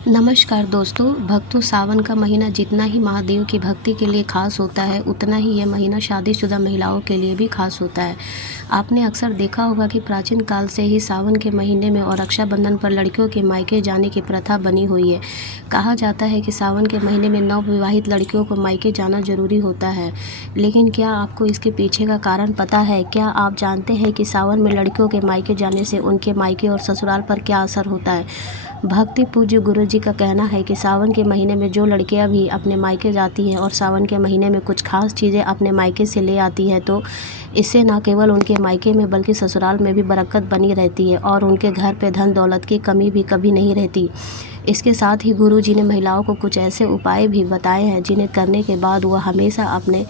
नमस्कार दोस्तों। भक्तों, सावन का महीना जितना ही महादेव की भक्ति के लिए खास होता है, उतना ही यह महीना शादीशुदा महिलाओं के लिए भी खास होता है। आपने अक्सर देखा होगा कि प्राचीन काल से ही सावन के महीने में और रक्षाबंधन पर लड़कियों के मायके जाने की प्रथा बनी हुई है। कहा जाता है कि सावन के महीने में नवविवाहित लड़कियों को मायके जाना जरूरी होता है। लेकिन क्या आपको इसके पीछे का कारण पता है? क्या आप जानते हैं कि सावन में लड़कियों के मायके जाने से उनके मायके और ससुराल पर क्या असर होता है? भक्ति पूज्य गुरु जी का कहना है कि सावन के महीने में जो लड़कियां भी अपने मायके जाती हैं और सावन के महीने में कुछ खास चीज़ें अपने मायके से ले आती हैं, तो इससे न केवल उनके मायके में बल्कि ससुराल में भी बरकत बनी रहती है और उनके घर पे धन दौलत की कमी भी कभी नहीं रहती। इसके साथ ही गुरु जी ने महिलाओं को कुछ ऐसे उपाय भी बताए हैं जिन्हें करने के बाद वह हमेशा अपने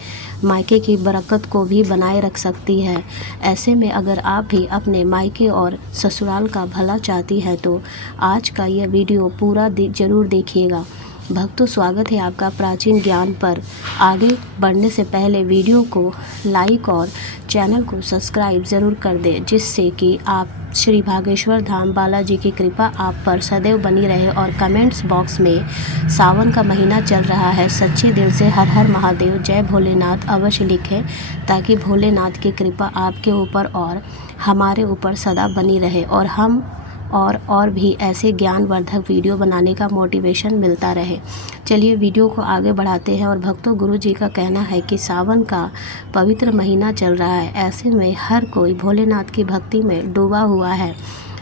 मायके की बरकत को भी बनाए रख सकती है। ऐसे में अगर आप भी अपने मायके और ससुराल का भला चाहती हैं तो आज का यह वीडियो पूरा ज़रूर देखिएगा। भक्तों, स्वागत है आपका प्राचीन ज्ञान पर। आगे बढ़ने से पहले वीडियो को लाइक और चैनल को सब्सक्राइब ज़रूर कर दें, जिससे कि आप श्री भागेश्वर धाम बालाजी की कृपा आप पर सदैव बनी रहे। और कमेंट्स बॉक्स में सावन का महीना चल रहा है, सच्चे दिल से हर हर महादेव, जय भोलेनाथ अवश्य लिखें, ताकि भोलेनाथ की कृपा आपके ऊपर और हमारे ऊपर सदा बनी रहे और हम और भी ऐसे ज्ञानवर्धक वीडियो बनाने का मोटिवेशन मिलता रहे। चलिए वीडियो को आगे बढ़ाते हैं। और भक्तों, गुरु जी का कहना है कि सावन का पवित्र महीना चल रहा है, ऐसे में हर कोई भोलेनाथ की भक्ति में डूबा हुआ है।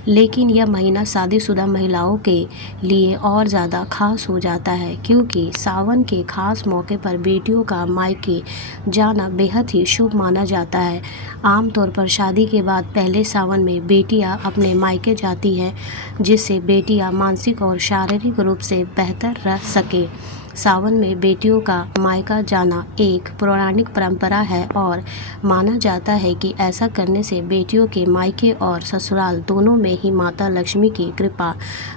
लेकिन यह महीना शादीशुदा महिलाओं के लिए और ज़्यादा खास हो जाता है, क्योंकि सावन के खास मौके पर बेटियों का मायके जाना बेहद ही शुभ माना जाता है। आमतौर पर शादी के बाद पहले सावन में बेटियां अपने मायके जाती हैं, जिससे बेटियां मानसिक और शारीरिक रूप से बेहतर रह सके। सावन में बेटियों का मायका जाना एक पौराणिक परंपरा है और माना जाता है कि ऐसा करने से बेटियों के मायके और ससुराल दोनों में ही माता लक्ष्मी की कृपा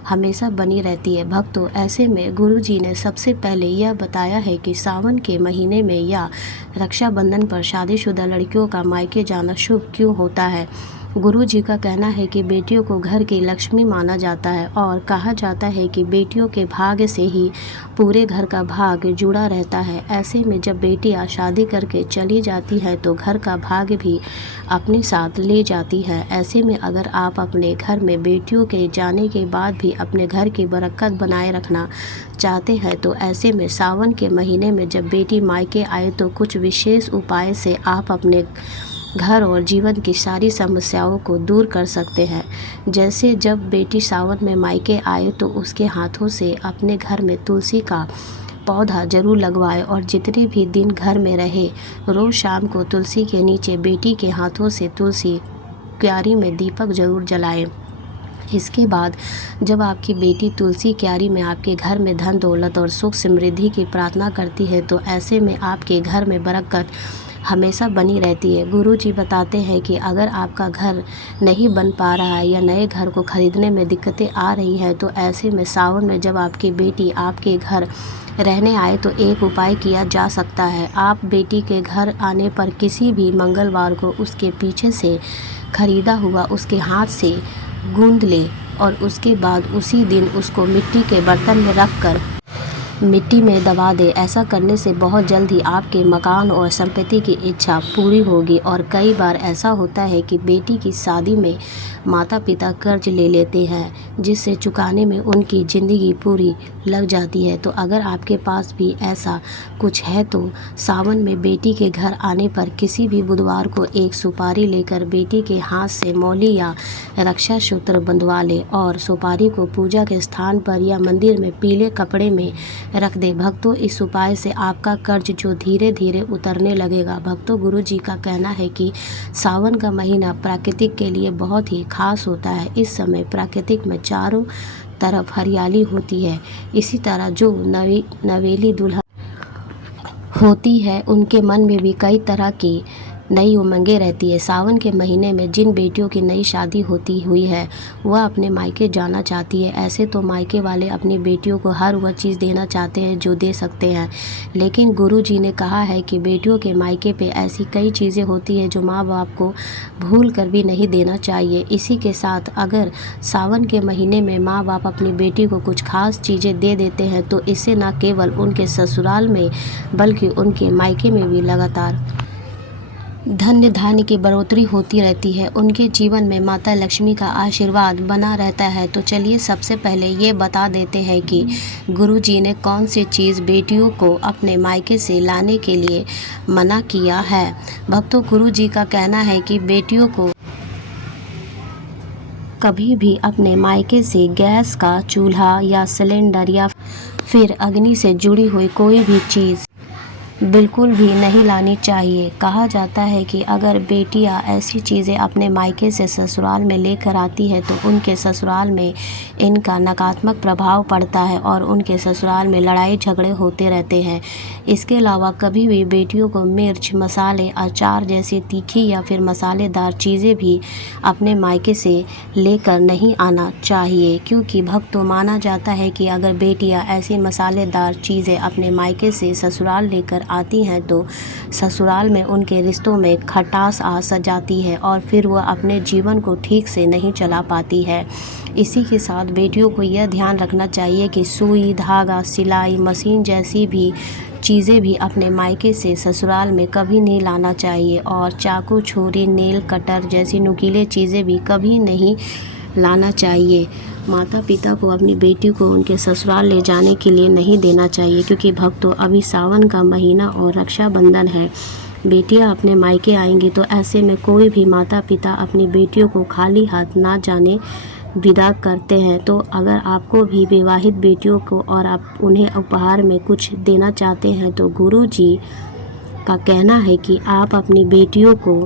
हमेशा बनी रहती है। भक्तों, ऐसे में गुरु जी ने सबसे पहले यह बताया है कि सावन के महीने में या रक्षाबंधन पर शादीशुदा लड़कियों का मायके जाना शुभ क्यों होता है। गुरु जी का कहना है कि बेटियों को घर की लक्ष्मी माना जाता है और कहा जाता है कि बेटियों के भाग्य से ही पूरे घर का भाग्य जुड़ा रहता है। ऐसे में जब बेटियां शादी करके चली जाती है तो घर का भाग्य भी अपने साथ ले जाती है। ऐसे में अगर आप अपने घर में बेटियों के जाने के बाद भी अपने घर की बरकत बनाए रखना चाहते हैं, तो ऐसे में सावन के महीने में जब बेटी मायके आए तो कुछ विशेष उपाय से आप अपने घर और जीवन की सारी समस्याओं को दूर कर सकते हैं। जैसे जब बेटी सावन में मायके आए तो उसके हाथों से अपने घर में तुलसी का पौधा जरूर लगवाए और जितने भी दिन घर में रहे, रोज़ शाम को तुलसी के नीचे बेटी के हाथों से तुलसी क्यारी में दीपक जरूर जलाएं। इसके बाद जब आपकी बेटी तुलसी क्यारी में आपके घर में धन दौलत और सुख समृद्धि की प्रार्थना करती है, तो ऐसे में आपके घर में बरकत हमेशा बनी रहती है। गुरु जी बताते हैं कि अगर आपका घर नहीं बन पा रहा है या नए घर को खरीदने में दिक्कतें आ रही हैं, तो ऐसे में सावन में जब आपकी बेटी आपके घर रहने आए तो एक उपाय किया जा सकता है। आप बेटी के घर आने पर किसी भी मंगलवार को उसके पीछे से खरीदा हुआ उसके हाथ से गूंद ले और उसके बाद उसी दिन उसको मिट्टी के बर्तन में रख कर मिट्टी में दबा दे। ऐसा करने से बहुत जल्द ही आपके मकान और संपत्ति की इच्छा पूरी होगी। और कई बार ऐसा होता है कि बेटी की शादी में माता पिता कर्ज ले लेते हैं, जिससे चुकाने में उनकी ज़िंदगी पूरी लग जाती है। तो अगर आपके पास भी ऐसा कुछ है तो सावन में बेटी के घर आने पर किसी भी बुधवार को एक सुपारी लेकर बेटी के हाथ से मौली या रक्षा सूत्र बंधवा ले और सुपारी को पूजा के स्थान पर या मंदिर में पीले कपड़े में रख दे। भक्तों, इस उपाय से आपका कर्ज जो धीरे धीरे उतरने लगेगा। भक्तों, गुरु जी का कहना है कि सावन का महीना प्राकृतिक के लिए बहुत ही खास होता है। इस समय प्राकृतिक में चारों तरफ हरियाली होती है। इसी तरह जो नवेली दुल्हन होती है, उनके मन में भी कई तरह की नई उमंगें रहती है। सावन के महीने में जिन बेटियों की नई शादी होती हुई है वह अपने मायके जाना चाहती है। ऐसे तो मायके वाले अपनी बेटियों को हर वह चीज़ देना चाहते हैं जो दे सकते हैं, लेकिन गुरुजी ने कहा है कि बेटियों के मायके पे ऐसी कई चीज़ें होती हैं जो माँ बाप को भूल कर भी नहीं देना चाहिए। इसी के साथ अगर सावन के महीने में माँ बाप अपनी बेटी को कुछ खास चीज़ें दे देते हैं तो इससे न केवल उनके ससुराल में बल्कि उनके मायके में भी लगातार धन्य धान्य की बढ़ोतरी होती रहती है। उनके जीवन में माता लक्ष्मी का आशीर्वाद बना रहता है। तो चलिए सबसे पहले ये बता देते हैं कि गुरुजी ने कौन सी चीज़ बेटियों को अपने मायके से लाने के लिए मना किया है। भक्तों, गुरुजी का कहना है कि बेटियों को कभी भी अपने मायके से गैस का चूल्हा या सिलेंडर या फिर अग्नि से जुड़ी हुई कोई भी चीज़ बिल्कुल भी नहीं लानी चाहिए। कहा जाता है कि अगर बेटियां ऐसी चीज़ें अपने मायके से ससुराल में लेकर आती है तो उनके ससुराल में इनका नकारात्मक प्रभाव पड़ता है और उनके ससुराल में लड़ाई झगड़े होते रहते हैं। इसके अलावा कभी भी बेटियों को मिर्च, मसाले, अचार जैसी तीखी या फिर मसालेदार चीज़ें भी अपने मायके से लेकर नहीं आना चाहिए, क्योंकि भक्तों माना जाता है कि अगर बेटियां ऐसी मसालेदार चीज़ें अपने मायके से ससुराल लेकर आती हैं तो ससुराल में उनके रिश्तों में खटास आ जाती है और फिर वह अपने जीवन को ठीक से नहीं चला पाती है। इसी के साथ बेटियों को यह ध्यान रखना चाहिए कि सुई, धागा, सिलाई मशीन जैसी भी चीज़ें भी अपने मायके से ससुराल में कभी नहीं लाना चाहिए और चाकू, छुरी, नेल कटर जैसी नुकीले चीज़ें भी कभी नहीं लाना चाहिए। माता पिता को अपनी बेटी को उनके ससुराल ले जाने के लिए नहीं देना चाहिए, क्योंकि भक्तों अभी सावन का महीना और रक्षाबंधन है। बेटियां अपने मायके आएंगी तो ऐसे में कोई भी माता पिता अपनी बेटियों को खाली हाथ ना जाने विदा करते हैं। तो अगर आपको भी विवाहित बेटियों को और आप उन्हें उपहार में कुछ देना चाहते हैं तो गुरुजी का कहना है कि आप अपनी बेटियों को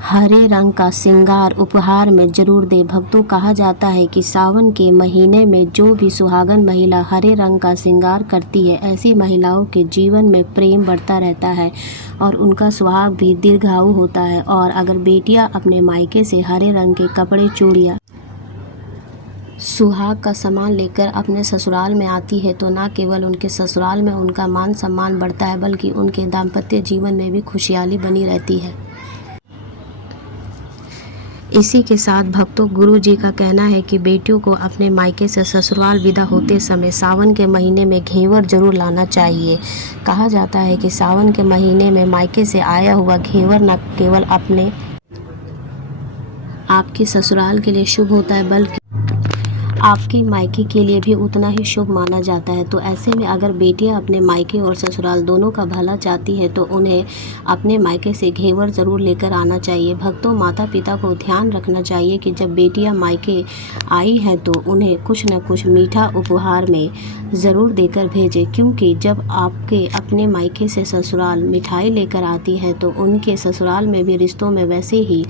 हरे रंग का श्रृंगार उपहार में जरूर दें। भक्तों, कहा जाता है कि सावन के महीने में जो भी सुहागन महिला हरे रंग का श्रृंगार करती है, ऐसी महिलाओं के जीवन में प्रेम बढ़ता रहता है और उनका सुहाग भी दीर्घायु होता है। और अगर बेटियां अपने मायके से हरे रंग के कपड़े, चूड़ियाँ, सुहाग का सामान लेकर अपने ससुराल में आती है तो न केवल उनके ससुराल में उनका मान सम्मान बढ़ता है बल्कि उनके दाम्पत्य जीवन में भी खुशहाली बनी रहती है। इसी के साथ भक्तों, गुरुजी का कहना है कि बेटियों को अपने मायके से ससुराल विदा होते समय सावन के महीने में घेवर जरूर लाना चाहिए। कहा जाता है कि सावन के महीने में मायके से आया हुआ घेवर न केवल अपने आपके ससुराल के लिए शुभ होता है बल्कि आपके मायके के लिए भी उतना ही शुभ माना जाता है। तो ऐसे में अगर बेटियां अपने मायके और ससुराल दोनों का भला चाहती है तो उन्हें अपने मायके से घेवर ज़रूर लेकर आना चाहिए। भक्तों, माता पिता को ध्यान रखना चाहिए कि जब बेटियां मायके आई हैं तो उन्हें कुछ न कुछ मीठा उपहार में ज़रूर देकर भेजें, क्योंकि जब आपके अपने मायके से ससुराल मिठाई लेकर आती हैं तो उनके ससुराल में भी रिश्तों में वैसे ही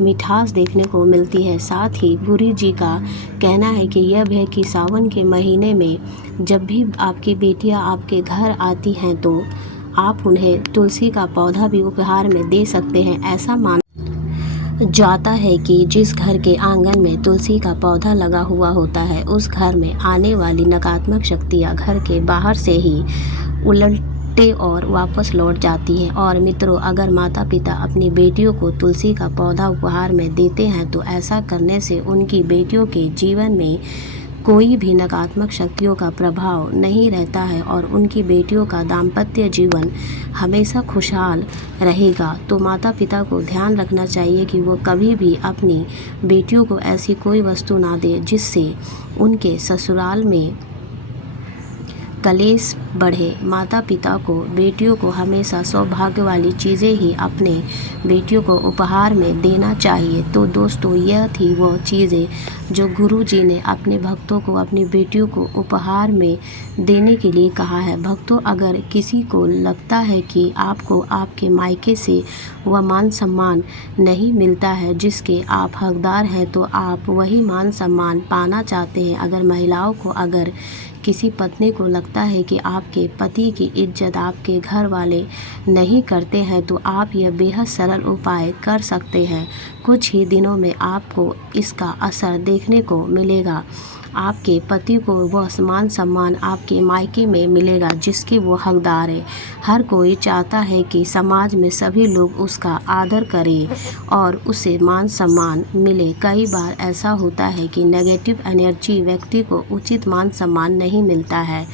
मिठास देखने को मिलती है। साथ ही गुरुजी का कहना है कि यह भी है कि सावन के महीने में जब भी आपकी बेटियां आपके घर आती हैं तो आप उन्हें तुलसी का पौधा भी उपहार में दे सकते हैं। ऐसा माना जाता है कि जिस घर के आंगन में तुलसी का पौधा लगा हुआ होता है उस घर में आने वाली नकारात्मक शक्तियाँ घर के बाहर से ही उलटे और वापस लौट जाती है। और मित्रों, अगर माता पिता अपनी बेटियों को तुलसी का पौधा उपहार में देते हैं तो ऐसा करने से उनकी बेटियों के जीवन में कोई भी नकारात्मक शक्तियों का प्रभाव नहीं रहता है और उनकी बेटियों का दाम्पत्य जीवन हमेशा खुशहाल रहेगा। तो माता पिता को ध्यान रखना चाहिए कि वो कभी भी अपनी बेटियों को ऐसी कोई वस्तु ना दे जिससे उनके ससुराल में कलेश बढ़े। माता पिता को बेटियों को हमेशा सौभाग्य वाली चीज़ें ही अपने बेटियों को उपहार में देना चाहिए। तो दोस्तों, यह थी वो चीज़ें जो गुरु जी ने अपने भक्तों को, अपनी बेटियों को उपहार में देने के लिए कहा है। भक्तों, अगर किसी को लगता है कि आपको आपके मायके से वह मान सम्मान नहीं मिलता है जिसके आप हकदार हैं, तो आप वही मान सम्मान पाना चाहते हैं। अगर महिलाओं को, अगर किसी पत्नी को लगता है कि आपके पति की इज्जत आपके घर वाले नहीं करते हैं, तो आप यह बेहद सरल उपाय कर सकते हैं। कुछ ही दिनों में आपको इसका असर देखने को मिलेगा। आपके पति को वह मान सम्मान आपके मायके में मिलेगा जिसके वो हकदार है। हर कोई चाहता है कि समाज में सभी लोग उसका आदर करें और उसे मान सम्मान मिले। कई बार ऐसा होता है कि नेगेटिव एनर्जी व्यक्ति को उचित मान सम्मान नहीं मिलता है।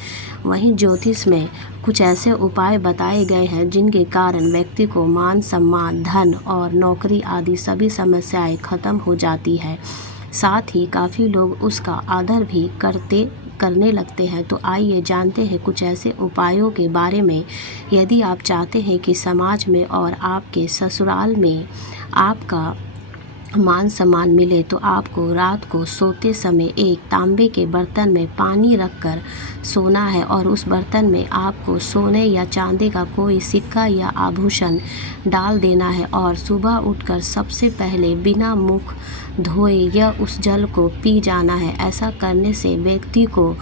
वहीं ज्योतिष में कुछ ऐसे उपाय बताए गए हैं जिनके कारण व्यक्ति को मान सम्मान, धन और नौकरी आदि सभी समस्याएं खत्म हो जाती है। साथ ही काफ़ी लोग उसका आदर भी करने लगते हैं। तो आइए जानते हैं कुछ ऐसे उपायों के बारे में। यदि आप चाहते हैं कि समाज में और आपके ससुराल में आपका मान सम्मान मिले, तो आपको रात को सोते समय एक तांबे के बर्तन में पानी रखकर सोना है और उस बर्तन में आपको सोने या चांदी का कोई सिक्का या आभूषण डाल देना है और सुबह उठकर सबसे पहले बिना मुख धोए या उस जल को पी जाना है। ऐसा करने से व्यक्ति को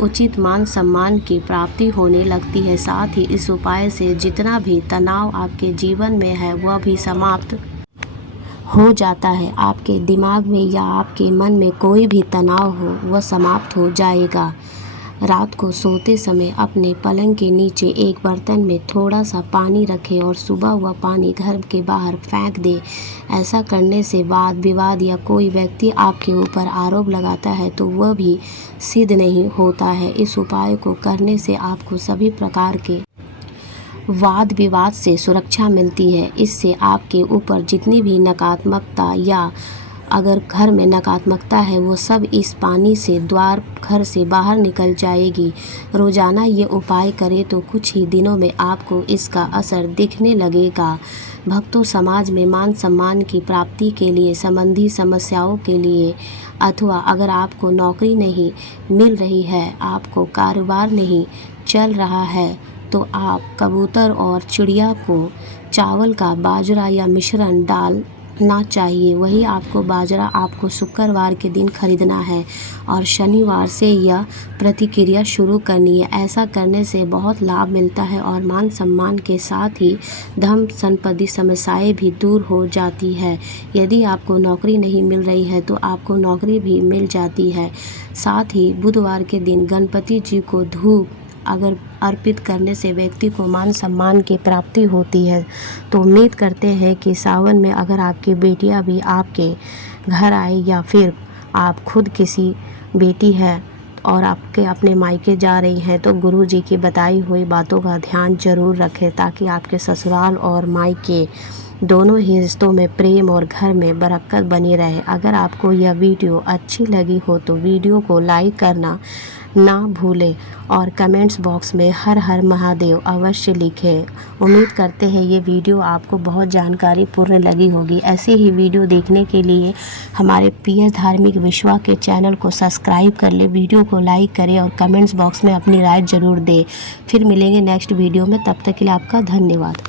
उचित मान सम्मान की प्राप्ति होने लगती है। साथ ही इस उपाय से जितना भी तनाव आपके जीवन में है वह भी समाप्त हो जाता है। आपके दिमाग में या आपके मन में कोई भी तनाव हो वह समाप्त हो जाएगा। रात को सोते समय अपने पलंग के नीचे एक बर्तन में थोड़ा सा पानी रखें और सुबह वह पानी घर के बाहर फेंक दें। ऐसा करने से वाद विवाद या कोई व्यक्ति आपके ऊपर आरोप लगाता है तो वह भी सिद्ध नहीं होता है। इस उपाय को करने से आपको सभी प्रकार के वाद विवाद से सुरक्षा मिलती है। इससे आपके ऊपर जितनी भी नकारात्मकता या अगर घर में नकारात्मकता है वो सब इस पानी से द्वार घर से बाहर निकल जाएगी। रोज़ाना ये उपाय करें तो कुछ ही दिनों में आपको इसका असर दिखने लगेगा। भक्तों, समाज में मान सम्मान की प्राप्ति के लिए, संबंधी समस्याओं के लिए, अथवा अगर आपको नौकरी नहीं मिल रही है, आपको कारोबार नहीं चल रहा है, तो आप कबूतर और चिड़िया को चावल का बाजरा या मिश्रण डालना चाहिए। वही आपको बाजरा आपको शुक्रवार के दिन खरीदना है और शनिवार से यह प्रतिक्रिया शुरू करनी है। ऐसा करने से बहुत लाभ मिलता है और मान सम्मान के साथ ही धन संपत्ति समस्याएं भी दूर हो जाती है। यदि आपको नौकरी नहीं मिल रही है तो आपको नौकरी भी मिल जाती है। साथ ही बुधवार के दिन गणपति जी को धूप अगर अर्पित करने से व्यक्ति को मान सम्मान की प्राप्ति होती है। तो उम्मीद करते हैं कि सावन में अगर आपकी बेटियां भी आपके घर आए या फिर आप खुद किसी बेटी है और आपके अपने मायके जा रही हैं, तो गुरु जी की बताई हुई बातों का ध्यान जरूर रखें ताकि आपके ससुराल और मायके दोनों ही रिश्तों में प्रेम और घर में बरकत बनी रहे। अगर आपको यह वीडियो अच्छी लगी हो तो वीडियो को लाइक करना ना भूलें और कमेंट्स बॉक्स में हर हर महादेव अवश्य लिखें। उम्मीद करते हैं ये वीडियो आपको बहुत जानकारी पूर्ण लगी होगी। ऐसे ही वीडियो देखने के लिए हमारे PS धार्मिक विश्वास के चैनल को सब्सक्राइब कर लें, वीडियो को लाइक करें और कमेंट्स बॉक्स में अपनी राय ज़रूर दें। फिर मिलेंगे नेक्स्ट वीडियो में, तब तक के लिए आपका धन्यवाद।